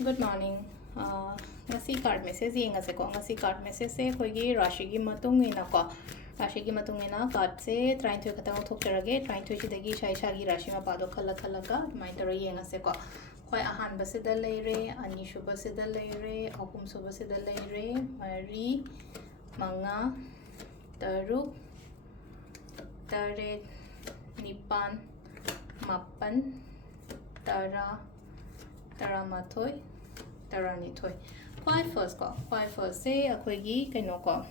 Good morning. Ngasi card message yengase ko ngasi card message se khoigi rashi gi matung ina ko rashi gi matung ina card se trying to khatang thok charage trying to chidagi shai shagi rashi ma pado khala khala ka mind taro yengase ko khoi ahan ba se da leire ani shuba se da leire ahum suba se da leire mari manga taru tare nipan mapan tara Taramathoi, Taranithoi. Five first say a quiggy kanoko,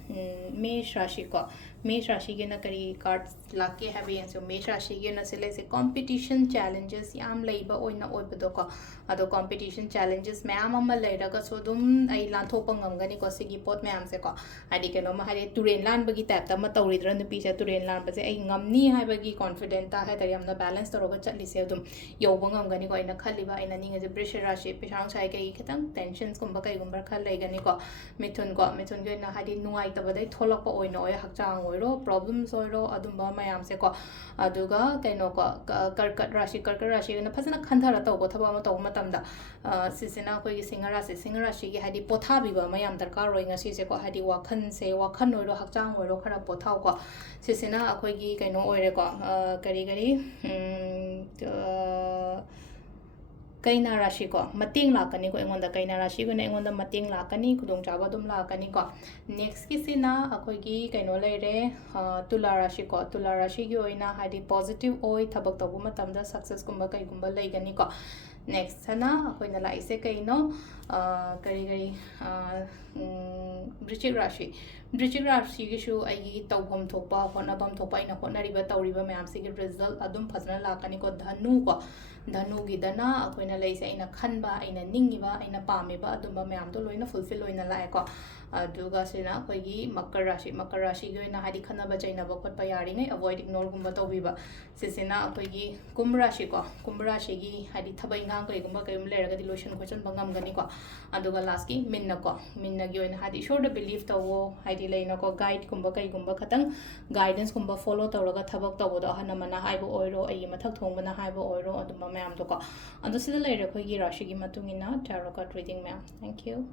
Mesh Rashi ko. Mesh Rashi gina kari cards lucky heavy and so Mesh Rashi gina select competition challenges yam labor or in a orbidoko. Other competition challenges mamma later so dum I lantopangam ganicosigi pot mamseco. I decanoma had to rain land bagi tap the matori run the piece to rain land, but say ngumni habagi confident I had the balance or over chatly sedum. Yobangam ganico in a caliba in a ning as a pressure rashi, pishang saika tensions kumbaka Kalaganiko, Mitun got Mitun Gana had no idea, but they told up oil, Hakchang oil, problems oil, Adumba Mayam Seco, Aduga, Kainoka, Karkat Rashi, and a person of Kantarato, Botama Tomatamda, Sisina, Singarashi, had the Potabiba, Mayam, the carroing a Siseko, had the Wakan say Wakan oil, Hakchang oil, Karapotauka, Sisina, Akogi, Kaino oil, Karigari, Kaina Rashi ko mating lakani ko engon da kaina rashi ko na engon da mating lakani kudong chaba dum lakani ko next kisina akoi gi kaino leire tula rashi gi oina hadi positive oi thabak tabu matam da success kumba kai kumba leigani ko next sana akoi na lai se kaino kari Brichik Rashi gi shu ai tawbam thopa honabam thopa ina honariba tawriba mayam se gi result adum phasna lakani ko dhanu gi dana akoina leise aina khanba aina ningiba aina pamiba adumba mayam to loina fulfill loina lae ko aduga sina khoigi Makar Rashi gi oina hadi khanaba chaina ba khotpa yari ngai avoid ignore gumba tobiba sisina khoigi Kumbh Rashi gi hadi thabai ngang kai gumba kai leraga di lotion question bangam gani ko aduga last gi minna gi oina hadi sure to believe tawo hadi leina ko guide gumba kai gumba khatang guidance gumba follow tawraga thabak tawo da hanamana haibo oiro ai mathak thongbana haibo oiro adumba mayam to ko ando sida leire khoigi rashi gi matungina tarot card reading ma'am. Thank you.